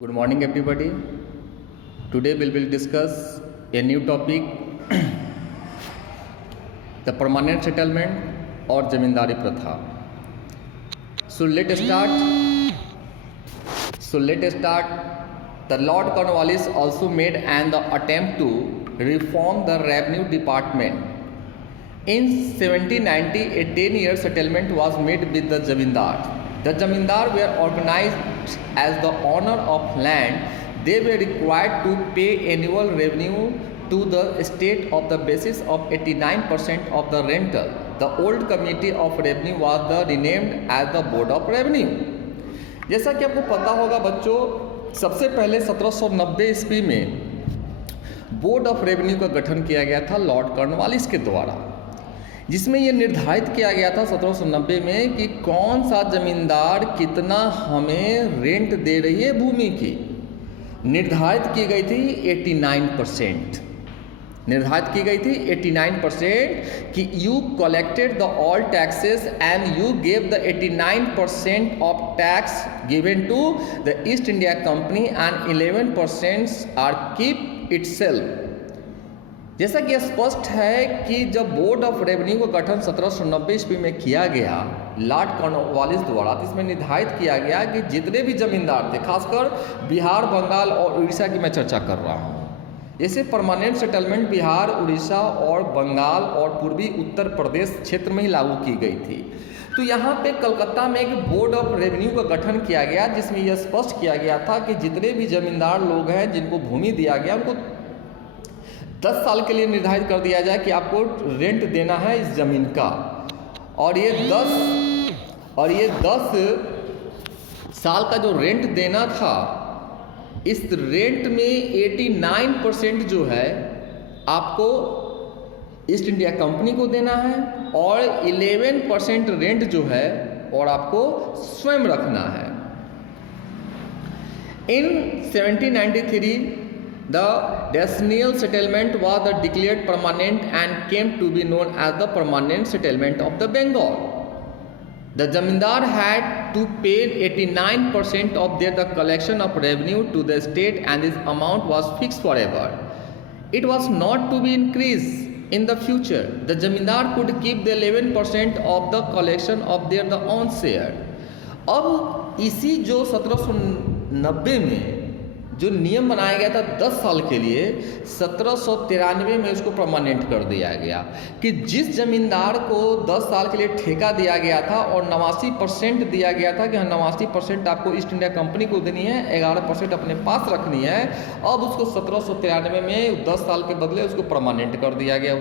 Good morning, everybody. Today we will discuss a new topic, the permanent settlement or zamindari pratha. So let us start. The Lord Cornwallis also made an attempt to reform the revenue department. In 1790, a 10-year settlement was made with the zamindars. The zamindars were organized as the owner of land. They were required to pay annual revenue to the state of the basis of 89% of the rental. The old committee of revenue was renamed as the Board of Revenue. जैसा कि आपको पता होगा बच्चों, सबसे पहले 1790 ईस्वी में बोर्ड ऑफ रेवेन्यू का गठन किया गया था लॉर्ड कॉर्नवालिस के द्वारा, जिसमें यह निर्धारित किया गया था 1790 में कि कौन सा जमींदार कितना हमें रेंट दे रही है भूमि की। निर्धारित की गई थी 89%, निर्धारित की गई थी 89% कि you collected the all taxes and you gave the 89% of tax given to the East India company and 11% are keep itself. जैसा कि स्पष्ट है कि जब बोर्ड ऑफ रेवेन्यू का गठन 1790 ईस्वी में किया गया लॉर्ड कॉर्नवालिस द्वारा, तो इसमें निर्धारित किया गया कि जितने भी जमींदार थे, खासकर बिहार, बंगाल और उड़ीसा की मैं चर्चा कर रहा हूँ, जैसे परमानेंट सेटलमेंट बिहार, उड़ीसा और बंगाल और पूर्वी उत्तर प्रदेश क्षेत्र में ही लागू की गई थी। तो यहाँ पे कलकत्ता में एक बोर्ड ऑफ रेवेन्यू का गठन किया गया, जिसमें यह स्पष्ट किया गया था कि जितने भी जमींदार लोग हैं जिनको भूमि दिया गया, उनको 10 साल के लिए निर्धारित कर दिया जाए कि आपको रेंट देना है इस ज़मीन का, और ये 10 साल का जो रेंट देना था, इस रेंट में 89% जो है आपको ईस्ट इंडिया कंपनी को देना है और 11% रेंट जो है और आपको स्वयं रखना है। इन 1793 the decennial settlement was declared permanent and came to be known as the permanent settlement of the Bengal. The zamindar had to pay 89% of the collection of revenue to the state, and this amount was fixed forever. It was not to be increased in the future. The zamindar could keep the 11% of the collection of their own share. अब इसी जो 1790 में जो नियम बनाया गया था 10 साल के लिए, 1793 में उसको परमानेंट कर दिया गया कि जिस जमींदार को 10 साल के लिए ठेका दिया गया था और 89% दिया गया था कि 89% आपको ईस्ट इंडिया कंपनी को देनी है, 11% अपने पास रखनी है, अब उसको 1793 में 10 साल के बदले उसको परमानेंट कर दिया गया।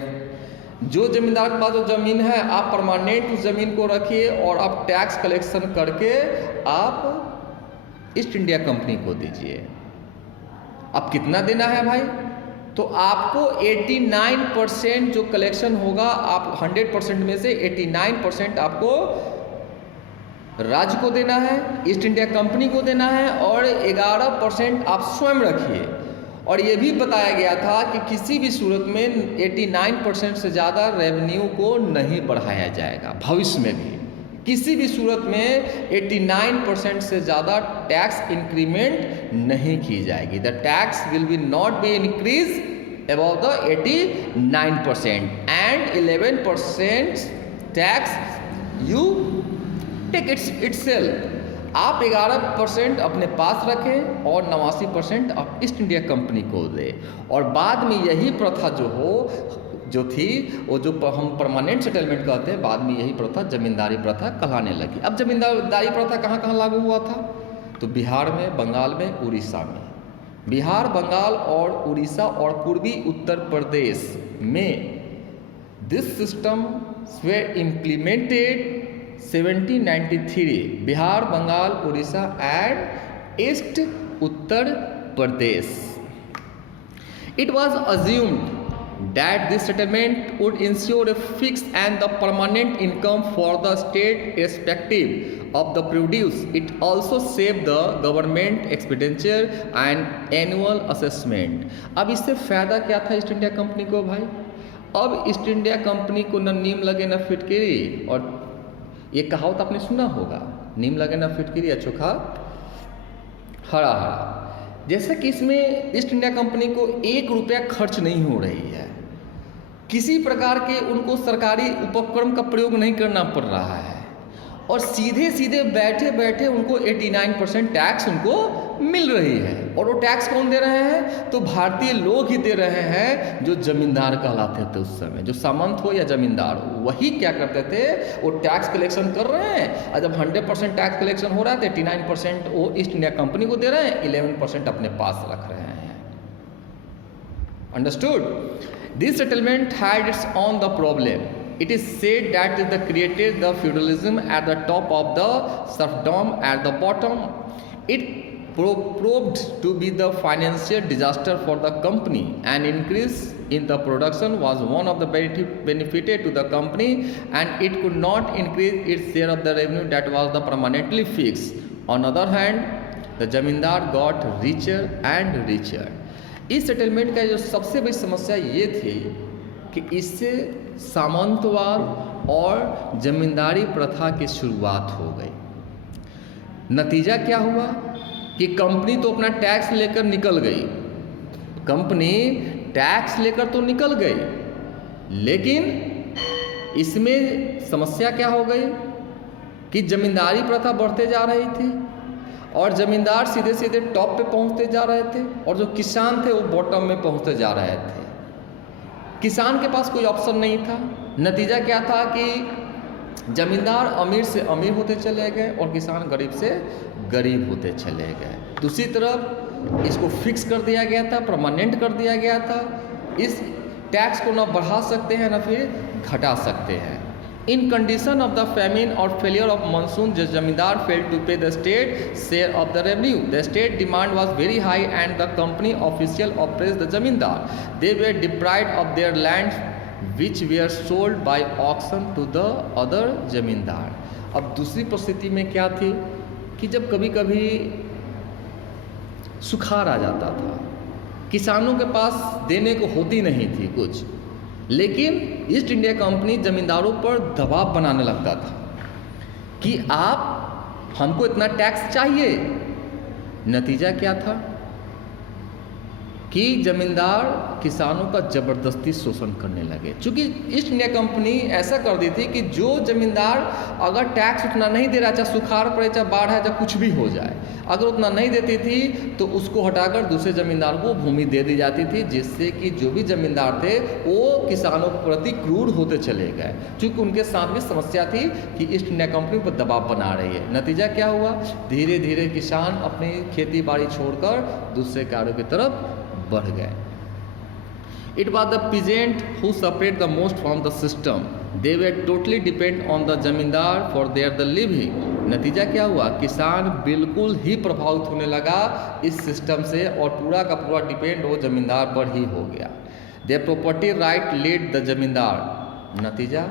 जो जमींदार के पास जो ज़मीन है, आप परमानेंट उस ज़मीन को रखिए और आप टैक्स कलेक्शन करके आप ईस्ट इंडिया कंपनी को दीजिए। अब कितना देना है भाई? तो आपको 89% जो कलेक्शन होगा, आप 100% में से 89% आपको राज्य को देना है, ईस्ट इंडिया कंपनी को देना है, और 11% आप स्वयं रखिए। और ये भी बताया गया था कि किसी भी सूरत में 89% से ज़्यादा रेवेन्यू को नहीं बढ़ाया जाएगा, भविष्य में भी किसी भी सूरत में 89% से ज़्यादा टैक्स इंक्रीमेंट नहीं की जाएगी। The tax will be not be increase above the 89% and 11% tax you take itself. आप 11% अपने पास रखें और 89% आप ईस्ट इंडिया कंपनी को दें। और बाद में यही प्रथा जो थी वो जो हम परमानेंट सेटलमेंट कहते हैं, बाद में यही प्रथा जमींदारी प्रथा कहलाने लगी। अब जमींदारी प्रथा कहाँ कहाँ लागू हुआ था? तो बिहार में, बंगाल में, उड़ीसा में। बिहार, बंगाल और उड़ीसा और पूर्वी उत्तर प्रदेश में this system we implemented 1793। Bihar, Bengal, Orissa and east Uttar Pradesh. It was assumed that this settlement would ensure a fixed and the permanent income for the state irrespective of the produce. It also saved the government expenditure and annual assessment. अब इससे फ़ायदा क्या था east India company को भाई? अब east India company को न नीम लगे न फिटकिरी, और ये कहावत आपने सुना होगा, नीम लगे न फिटकिरी या चोखा हरा हरा। जैसे कि इसमें ईस्ट इंडिया कंपनी को 1 रुपया खर्च नहीं हो रही है, किसी प्रकार के उनको सरकारी उपक्रम का प्रयोग नहीं करना पड़ रहा है, और सीधे सीधे बैठे बैठे उनको 89% टैक्स उनको मिल रही है। और वो टैक्स कौन दे रहे हैं? तो भारतीय लोग ही दे रहे हैं, जो जमींदार कहलाते थे उस समय, जो सामंत हो या जमींदार हो, वही क्या करते थे, वो टैक्स कलेक्शन कर रहे हैं। और जब 100% टैक्स कलेक्शन हो रहा है तो 89% वो ईस्ट इंडिया कंपनी को दे रहे हैं, 11% अपने पास रख रहे हैं। Understood? This settlement had it's on the problem. It is said that it created the feudalism at the top of the serfdom at the bottom. It proved to be the financial disaster for the company. An increase in the production was one of the benefited to the company, and it could not increase its share of the revenue that was the permanently fixed. On the other hand, the zamindar got richer and richer. इस settlement का जो सबसे बड़ी समस्या ये थी कि इससे सामंतवाद और जमींदारी प्रथा की शुरुआत हो गई। नतीजा क्या हुआ कि कंपनी तो अपना टैक्स लेकर निकल गई, कंपनी टैक्स लेकर तो निकल गई, लेकिन इसमें समस्या क्या हो गई कि जमींदारी प्रथा बढ़ते जा रही थी और जमींदार सीधे सीधे टॉप पे पहुंचते जा रहे थे, और जो किसान थे वो बॉटम में पहुंचते जा रहे थे। किसान के पास कोई ऑप्शन नहीं था। नतीजा क्या था कि जमींदार अमीर से अमीर होते चले गए और किसान गरीब से गरीब होते चले गए। दूसरी तरफ इसको फिक्स कर दिया गया था, परमानेंट कर दिया गया था। इस टैक्स को ना बढ़ा सकते हैं ना फिर घटा सकते हैं। In condition of the famine or failure of monsoon, the zamindar failed to pay the state share of the revenue. The state demand was very high and the company official oppressed the zamindar. They were deprived of their lands which were sold by auction to the other zamindar. अब दूसरी परिस्थिति में क्या थी कि जब कभी कभी सुखाड़ आ जाता था, किसानों के पास देने को होती नहीं थी कुछ, लेकिन ईस्ट इंडिया कंपनी जमींदारों पर दबाव बनाने लगता था कि आप हमको इतना टैक्स चाहिए। नतीजा क्या था कि जमींदार किसानों का ज़बरदस्ती शोषण करने लगे। चूँकि ईस्ट इंडिया कंपनी ऐसा कर दी थी कि जो जमींदार अगर टैक्स उतना नहीं दे रहा, चाहे सुखाड़ पड़े, चाहे बाढ़ है, चाहे कुछ भी हो जाए, अगर उतना नहीं देती थी तो उसको हटाकर दूसरे जमींदार को भूमि दे दी जाती थी, जिससे कि जो भी जमींदार थे वो किसानों के प्रति क्रूर होते चले गए, क्योंकि उनके साथ भी समस्या थी कि ईस्ट इंडिया कंपनी पर दबाव बना रही है। नतीजा क्या हुआ? धीरे धीरे किसान अपनी खेती बाड़ी छोड़कर दूसरे कार्यों की तरफ बढ़ गए। It was the peasant who suffered the most from the system. They were totally dependent on the जमींदार for their the living. नतीजा क्या हुआ? किसान बिल्कुल ही प्रभावित होने लगा इस सिस्टम से और पूरा का पूरा डिपेंड वो जमींदार पर ही हो गया। Their property right led the जमींदार. नतीजा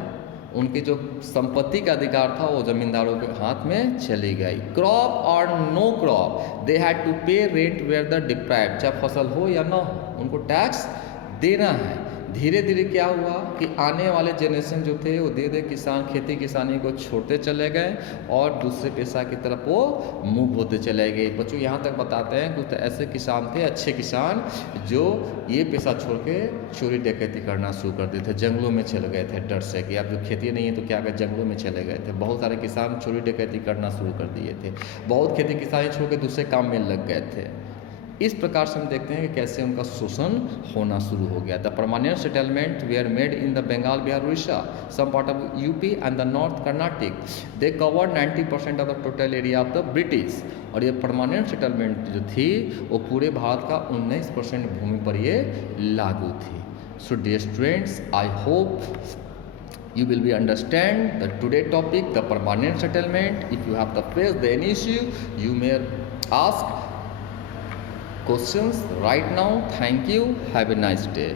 उनकी जो संपत्ति का अधिकार था वो जमींदारों के हाथ में चली गई। क्रॉप और no crop, they had to pay rent were the deprived, चाहे फसल हो या ना हो उनको टैक्स देना है। धीरे धीरे क्या हुआ कि आने वाले जनरेशन जो थे वो धीरे धीरे किसान खेती किसानी को छोड़ते चले गए और दूसरे पेशा की तरफ वो मूव होते चले गए। बच्चों यहाँ तक बताते हैं कुछ ऐसे किसान थे, अच्छे किसान, जो ये पेशा छोड़ के चोरी डकैती करना शुरू कर दिए थे, जंगलों में चले गए थे डर से कि अब जो खेती नहीं है तो क्या कर, जंगलों में चले गए थे। बहुत सारे किसान चोरी डकैती करना शुरू कर दिए थे, बहुत खेती किसानी छोड़ के दूसरे काम में लग गए थे। इस प्रकार से हम देखते हैं कि कैसे उनका शोषण होना शुरू हो गया। The permanent settlement were made in the Bengal, Bihar, Orissa, some part of UP and the north Karnataka. They covered 90% of the total area of the British. और ये परमानेंट सेटलमेंट जो थी वो पूरे भारत का 19% भूमि पर ये लागू थी। So dear students, I hope you will be understand the today topic, the permanent settlement. If you have to face the any issue, you may ask questions right now. Thank you. Have a nice day.